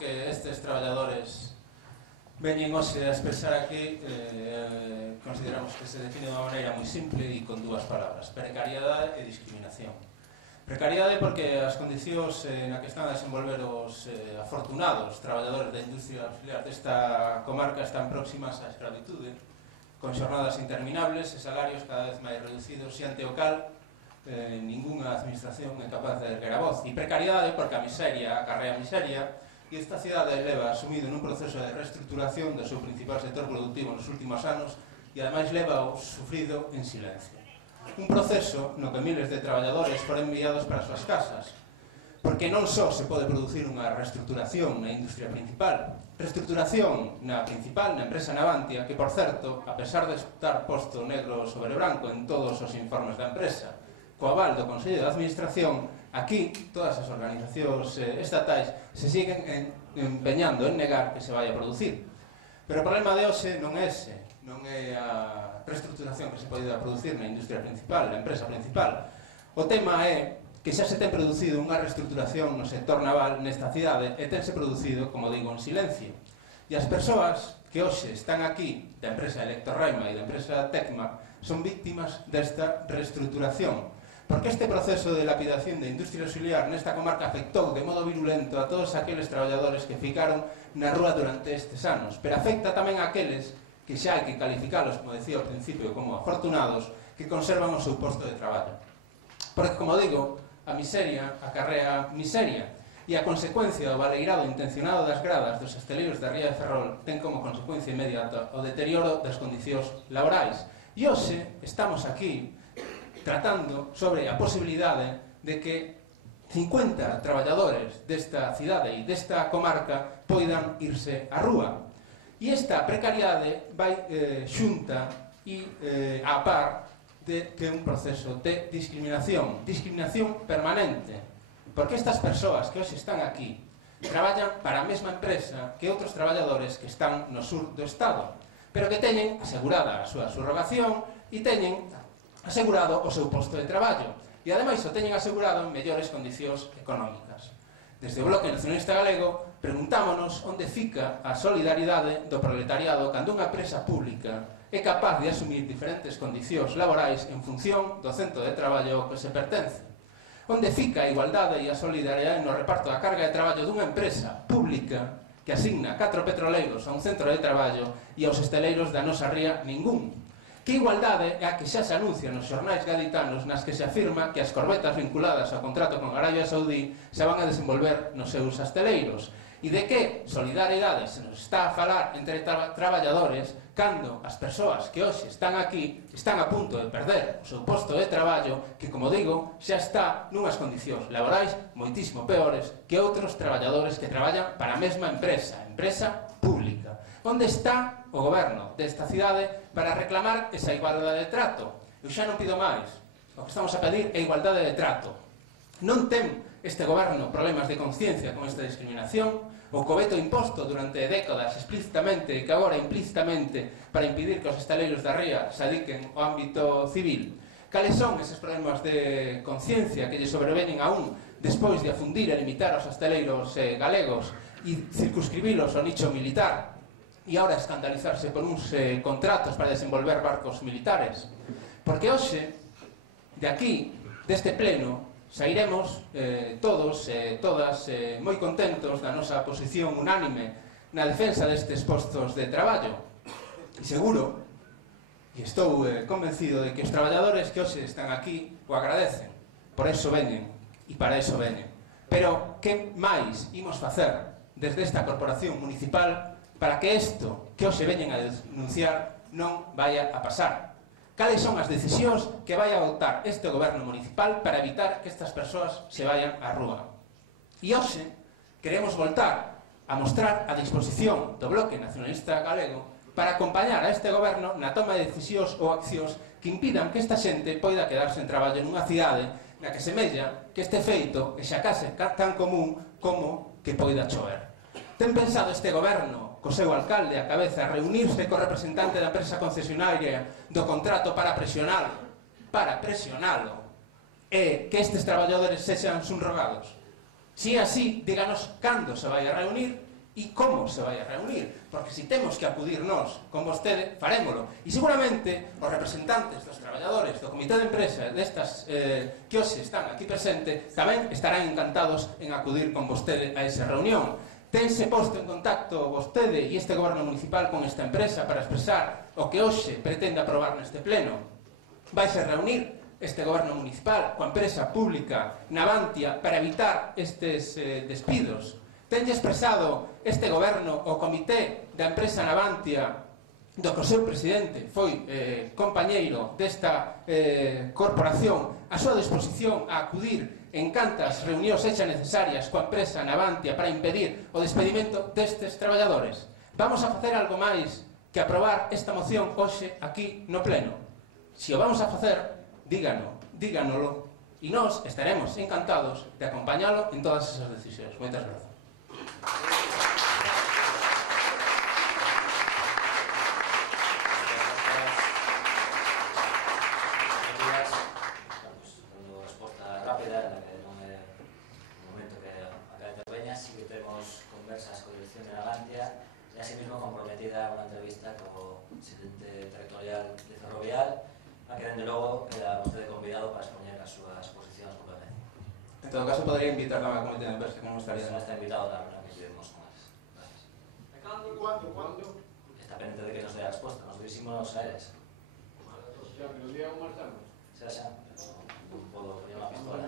que estes traballadores veñen hoxe a expresar aquí, consideramos que se define de unha maneira moi simple e con dúas palabras: precariedade e discriminación. Precariedade porque as condicións na que están a desenvolver os afortunados traballadores da industria auxiliar desta comarca están próximas á escravitude, con xornadas interminables e salarios cada vez máis reducidos, e ante o cal ningunha administración é capaz de erguer a voz. E precariedade porque a miseria acarrea miseria, e esta cidade leva asumido nun proceso de reestructuración do seu principal sector productivo nos últimos anos e ademais leva o sufrido en silencio. Un proceso no que miles de traballadores foron enviados para as súas casas, porque non só se pode producir unha reestructuración na industria principal, reestructuración na principal, na empresa Navantia, que, por certo, a pesar de estar posto negro sobre branco en todos os informes da empresa, co aval do Consello de Administración, aquí todas as organizacións estatais se siguen empeñando en negar que se vai a producir. Pero o problema de hoxe non é ese, non é a reestructuración que se pode producir na industria principal, na empresa principal. O tema é que xa se ten producido unha reestructuración no sector naval nesta cidade e tense producido, como digo, en silencio. E as persoas que hoxe están aquí, da empresa Electorraima e da empresa Tecma, son víctimas desta reestructuración, porque este proceso de lapidación da industria auxiliar nesta comarca afectou de modo virulento a todos aqueles traballadores que ficaron na rúa durante estes anos, pero afecta tamén a aqueles que xa hai que calificalos, como decía ao principio, como afortunados, que conservan o seu posto de traballo. Porque, como digo, a miseria acarrea miseria, e a consecuencia do baleirado intencionado das gradas dos esteleiros da Ría de Ferrol ten como consecuencia inmediata o deterioro das condicións laborais. E hoxe estamos aquí tratando sobre a posibilidade de que 50 traballadores desta cidade e desta comarca poidan irse á rúa. E esta precariedade vai xunta e á par de que é un proceso de discriminación permanente, porque estas persoas que hoxe están aquí traballan para a mesma empresa que outros traballadores que están no sur do estado, pero que teñen asegurada a súa subrogación e teñen asegurado o seu posto de traballo, e ademais o teñen asegurado en mellores condicións económicas. Desde o Bloque Nacionalista Galego preguntámonos onde fica a solidaridade do proletariado cando unha empresa pública é capaz de asumir diferentes condicións laborais en función do centro de traballo ao que se pertence. Onde fica a igualdade e a solidariedade no reparto da carga de traballo dunha empresa pública que asigna 4 petroleiros a un centro de traballo e aos esteleiros da nosa ría ningún. Que igualdade é a que xa se anuncia nos xornais gaditanos nas que se afirma que as corbetas vinculadas ao contrato con Arabia Saudí se van a desenvolver nos seus asteleiros? E de que solidariedade se nos está a falar entre traballadores cando as persoas que hoxe están aquí están a punto de perder o seu posto de traballo, que, como digo, xa está nunhas condicións laborais moitísimo peores que outros traballadores que traballan para a mesma empresa pública? Onde está o goberno desta cidade para reclamar esa igualdade de trato? Eu xa non pido máis, o que estamos a pedir é igualdade de trato. Non ten este goberno problemas de conciencia con esta discriminación? O coveto imposto durante décadas explícitamente e que agora implícitamente para impedir que os estaleiros da ría se adiquen ao ámbito civil? Cales son eses problemas de conciencia que lle sobreveñen a un despois de afundir e limitar os estaleiros galegos e circunscribilos ao nicho militar e agora escandalizarse por uns contratos para desenvolver barcos militares? Porque hoxe, de aquí, deste pleno, sairemos todos e todas moi contentos da nosa posición unánime na defensa destes postos de traballo. E seguro, e estou convencido de que os traballadores que hoxe están aquí o agradecen. Por eso veñen, e para eso veñen. Pero que máis imos facer desde esta corporación municipal para que isto que hoxe veñen a denunciar non vaya a pasar? Cales son as decisións que vai a adoptar este goberno municipal para evitar que estas persoas se vayan á rúa? E hoxe queremos voltar a mostrar a disposición do Bloque Nacionalista Galego para acompañar a este goberno na toma de decisións ou accións que impidan que esta xente poida quedarse en traballo nunha cidade na que semella que este feito é xa case tan común como que poida chover. Ten pensado este goberno, co seu alcalde a cabeza, reunirse co representante da empresa concesionaria do contrato para presionalo e que estes traballadores sexan subrogados? Si é así, díganos cando se vai a reunir e como se vai a reunir, porque se temos que acudir nós con vostede, farémolo. E seguramente os representantes dos traballadores do comité de empresa destas que hoxe están aquí presentes tamén estarán encantados en acudir con vostede a esa reunión. Tense posto en contacto vostede e este goberno municipal con esta empresa para expresar o que hoxe pretende aprobar neste pleno. Vaise reunir este goberno municipal coa empresa pública Navantia para evitar estes despidos. Tenlle expresado este goberno o comité da empresa Navantia, do que o seu presidente foi compañeiro desta corporación, a súa disposición a acudir en cantas reunións hechas necesarias coa empresa Navantia para impedir o despedimento destes traballadores. Vamos a facer algo máis que aprobar esta moción hoxe aquí no pleno. Se o vamos a facer, díganolo, e nós estaremos encantados de acompañalo en todas esas decisións. Moitas grazas. Conversas con dirección de Navantia y asimismo comprometida una entrevista con el presidente territorial de Ferrovial, a que desde luego queda usted convidado para exponer as súas posicións completamente. En todo caso, podría invitar a comité de empresa, que non estaría. Está invitado tamén a que llevemos con él. Gracias. ¿Cuándo? Está pendiente de que nos dé la respuesta. Nos dirigimos a eles. O sea, que nos digan más tarde. Xa, pero non podo poñer unha pistola.